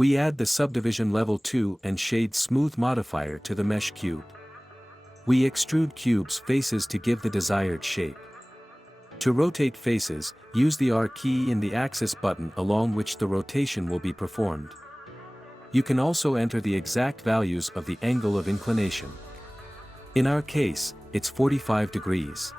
We add the subdivision level 2 and shade smooth modifier to the mesh cube. We extrude cube's faces to give the desired shape. To rotate faces, use the R key in the axis button along which the rotation will be performed. You can also enter the exact values of the angle of inclination. In our case, it's 45 degrees.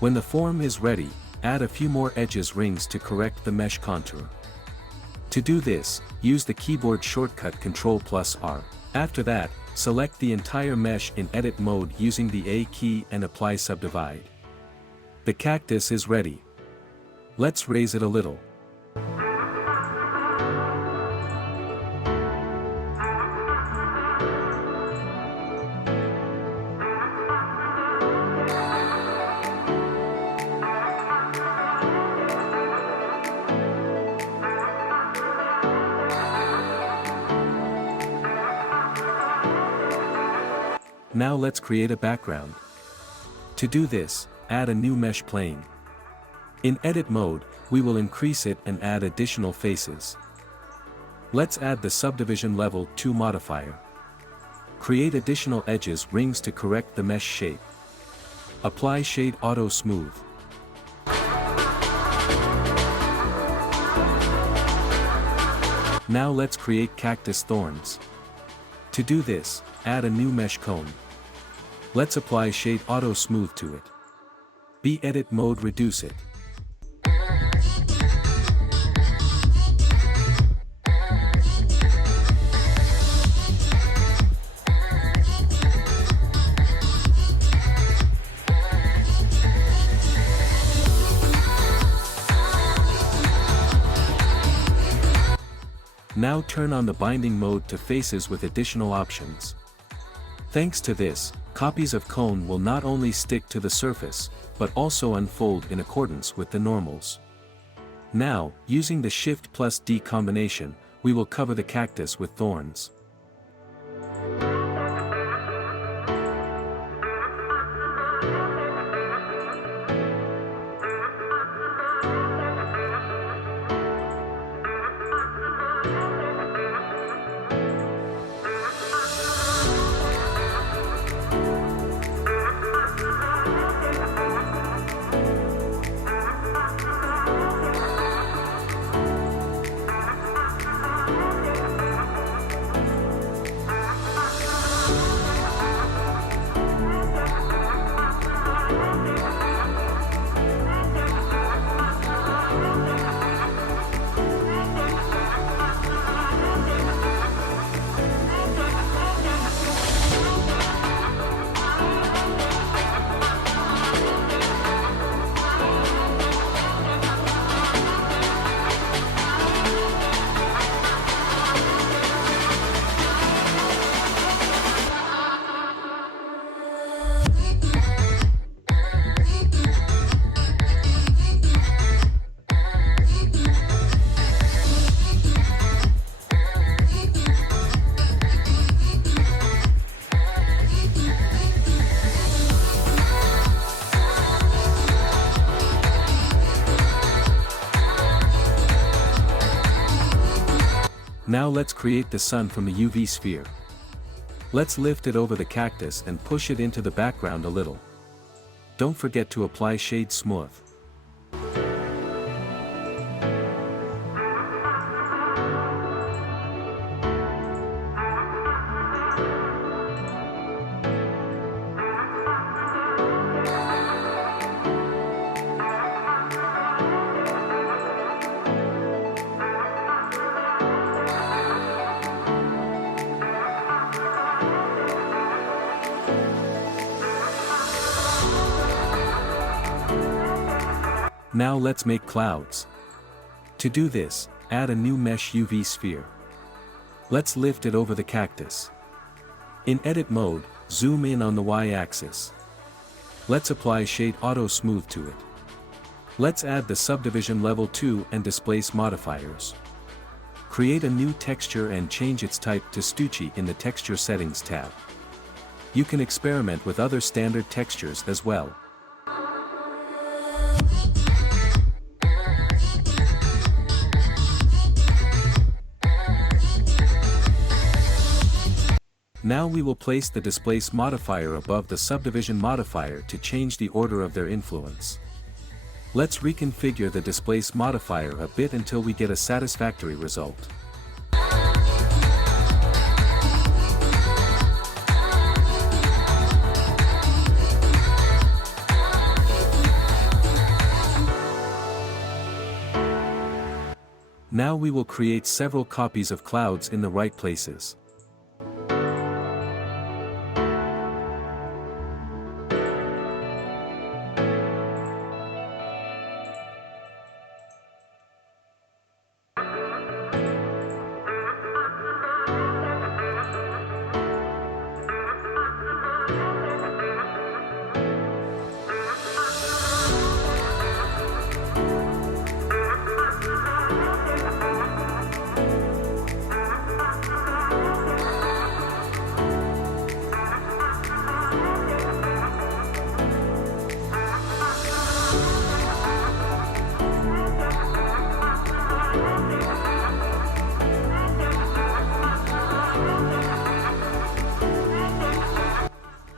When the form is ready, add a few more edges rings to correct the mesh contour. To do this, use the keyboard shortcut Ctrl+R. After that, select the entire mesh in edit mode using the A key and apply subdivide. The cactus is ready. Let's raise it a little. Now let's create a background. To do this, add a new mesh plane. In edit mode, we will increase it and add additional faces. Let's add the subdivision level 2 modifier. Create additional edges rings to correct the mesh shape. Apply shade auto smooth. Now let's create cactus thorns. To do this, add a new mesh cone. Let's apply shade auto smooth to it. Be edit mode reduce it. Now turn on the binding mode to faces with additional options. Thanks to this, copies of cone will not only stick to the surface, but also unfold in accordance with the normals. Now, using the Shift+D combination, we will cover the cactus with thorns. Now let's create the sun from the UV sphere. Let's lift it over the cactus and push it into the background a little. Don't forget to apply shade smooth. Now let's make clouds. To do this, add a new mesh UV sphere. Let's lift it over the cactus. In edit mode, zoom in on the Y-axis. Let's apply Shade Auto Smooth to it. Let's add the subdivision level 2 and displace modifiers. Create a new texture and change its type to Stucci in the Texture Settings tab. You can experiment with other standard textures as well. Now we will place the Displace modifier above the Subdivision modifier to change the order of their influence. Let's reconfigure the Displace modifier a bit until we get a satisfactory result. Now we will create several copies of clouds in the right places.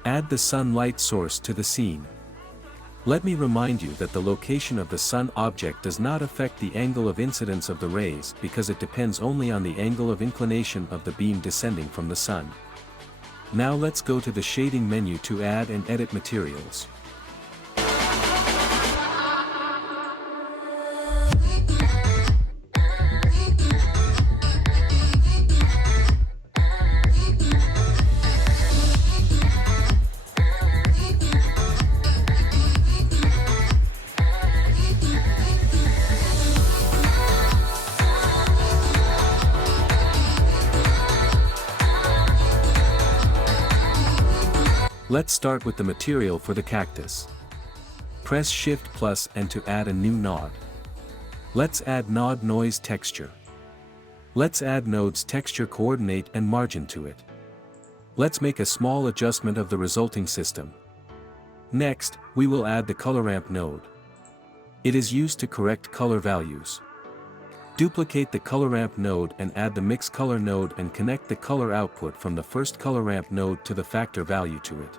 Add the sun light source to the scene. Let me remind you that the location of the sun object does not affect the angle of incidence of the rays because it depends only on the angle of inclination of the beam descending from the sun. Now let's go to the shading menu to add and edit materials. Let's start with the material for the cactus. Press Shift+ and to add a new node. Let's add node noise texture. Let's add node's texture coordinate and margin to it. Let's make a small adjustment of the resulting system. Next, we will add the color ramp node. It is used to correct color values. Duplicate the color ramp node and add the mix color node and connect the color output from the first color ramp node to the factor value to it.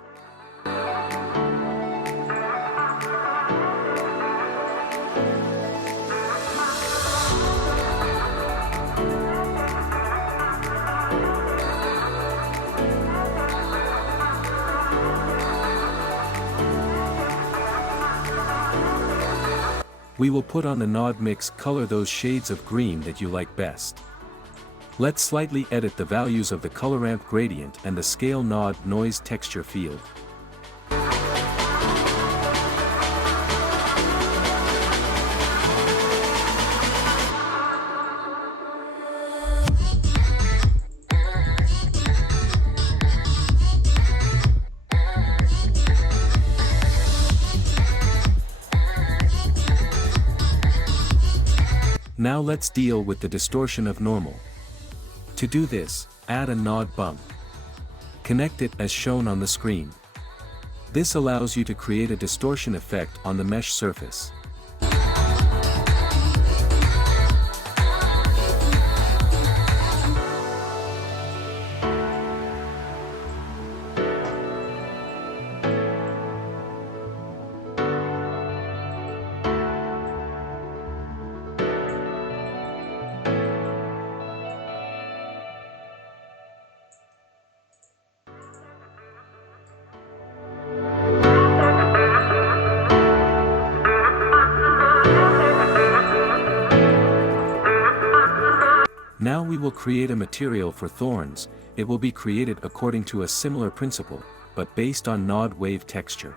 We will put on the node mix color those shades of green that you like best. Let's slightly edit the values of the color ramp gradient and the scale node noise texture field. Now let's deal with the distortion of normal. To do this, add a node bump. Connect it as shown on the screen. This allows you to create a distortion effect on the mesh surface. Now we will create a material for thorns. It will be created according to a similar principle, but based on node wave texture.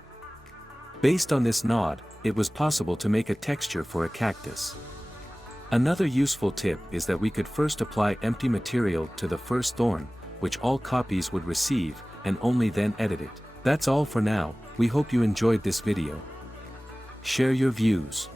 Based on this nod, it was possible to make a texture for a cactus. Another useful tip is that we could first apply empty material to the first thorn, which all copies would receive, and only then edit it. That's all for now. We hope you enjoyed this video. Share your views.